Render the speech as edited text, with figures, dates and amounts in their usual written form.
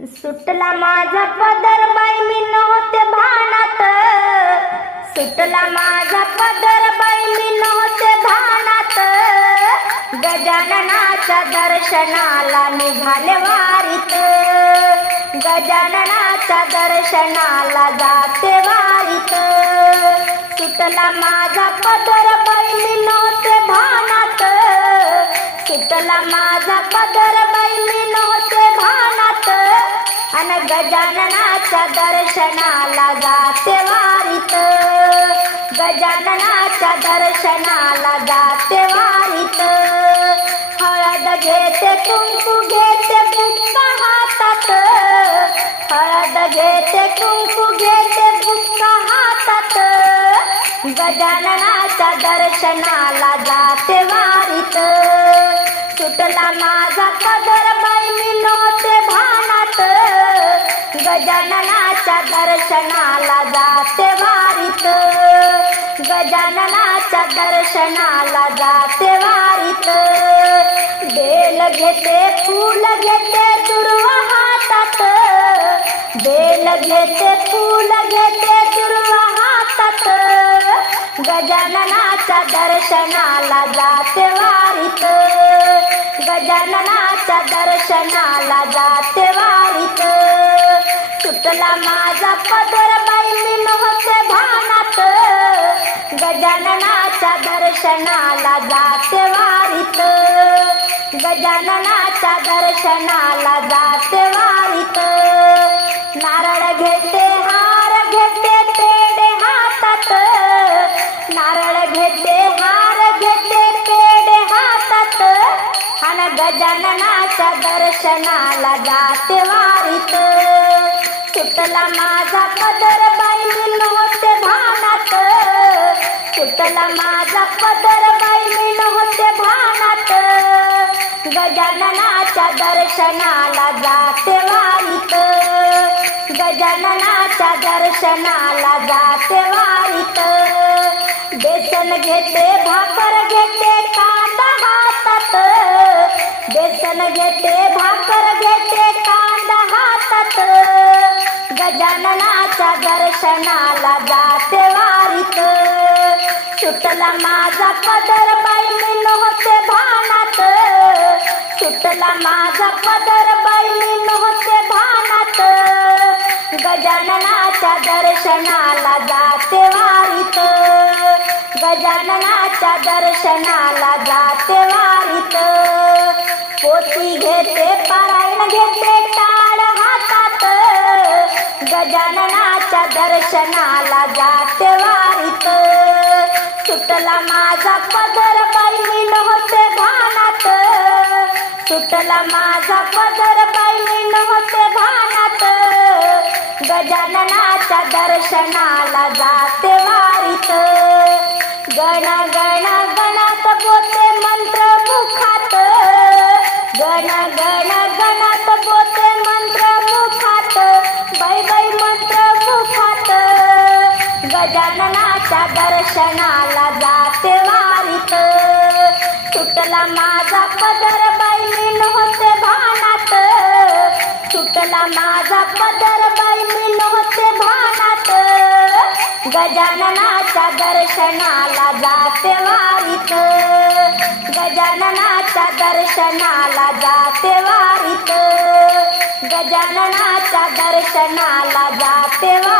सुटला माझा पदर बाई मी नव्हते भानात, सुटला माझा पदर बाई मी नव्हते भानात, गजाननाच्या दर्शनाला निघाले वारीत, गजाननाच्या दर्शनाला जाते वारीत. सुटला माझा पदर बाई मी नव्हते भानात, सुटला माझा पदर बाई मी नव्हते भानात, अन गजाननाच्या दर्शनाला जाते वारीत, गजाननाच्या दर्शनाला जाते वारीत. हळद घेते कुंकू घेते बुक्का हातात, हळद घेते कुंकू घेते बुक्का हातात, गजाननाच्या दर्शनाला जाते वारीत. सुटला माझा पदर बाई मी नव्हते भानात, गजाननाच्या दर्शनाला जाते वारीत, गजाननाच्या दर्शनाला जाते वारीत. बेल घेते फूल घेते दुर्वा हातात, बेल घेते फूल घेते दुर्वा हातात, गजाननाच्या दर्शनाला जाते वारीत, गजाननाच्या दर्शनाला जाते वारीत. सुटला माझा पदर बाई मी नव्हते भानात, गजाननाच्या दर्शनाला जाते वारीत, गजाननाच्या दर्शनाला जाते वारीत. नारळ घेते हार घेते पेढे हातात, नारळ घेते हार घेते पेढे हातात, अन गजाननाच्या दर्शनाला जाते वारीत. सुटला माझा पदर बाई मी नव्हते भानात, सुटला माझा पदर बाई मी नव्हते भानात, गजाननाच्या दर्शनाला जाते वारीत, गजाननाच्या दर्शनाला जाते वारीत. बेसन घेते भाकर घेते कांदा हातात, बेसन घेते भाकर घेते कांदा हातात, गजाननाच्या दर्शनाला जाते वारीत. सुटला माझा पदर बाई मी नव्हते भानात, सुटला माझा पदर बाई मी नव्हते भानात, गजाननाच्या दर्शनाला जाते वारीत, गजाननाच्या दर्शनाला जाते वारीत. पोथी घेते पारायण घेते टाळ हातात, गजाननाच्या दर्शनाला जाते वारीत. सुटला माझा पदर बाई मी नव्हते भानात, सुटला माझा पदर बाई मी नव्हते भानात, गजाननाच्या दर्शनाला जाते वारीत. गण गण गणात बोते मंत्र मुखात, गण गण गणात बोते मंत्र मुखात, बाई बाई मंत्र मुखात, गजाननाच्या दर्शनाला जाते वारीत. सुटला माझा पदर बाई मी नव्हते भानात, सुटला माझा पदर बाई मी नव्हते भानात, गजाननाच्या दर्शनाला जाते वारीत, गजाननाच्या दर्शनाला जाते वारीत, गजाननाच्या दर्शनाला जाते वारीत.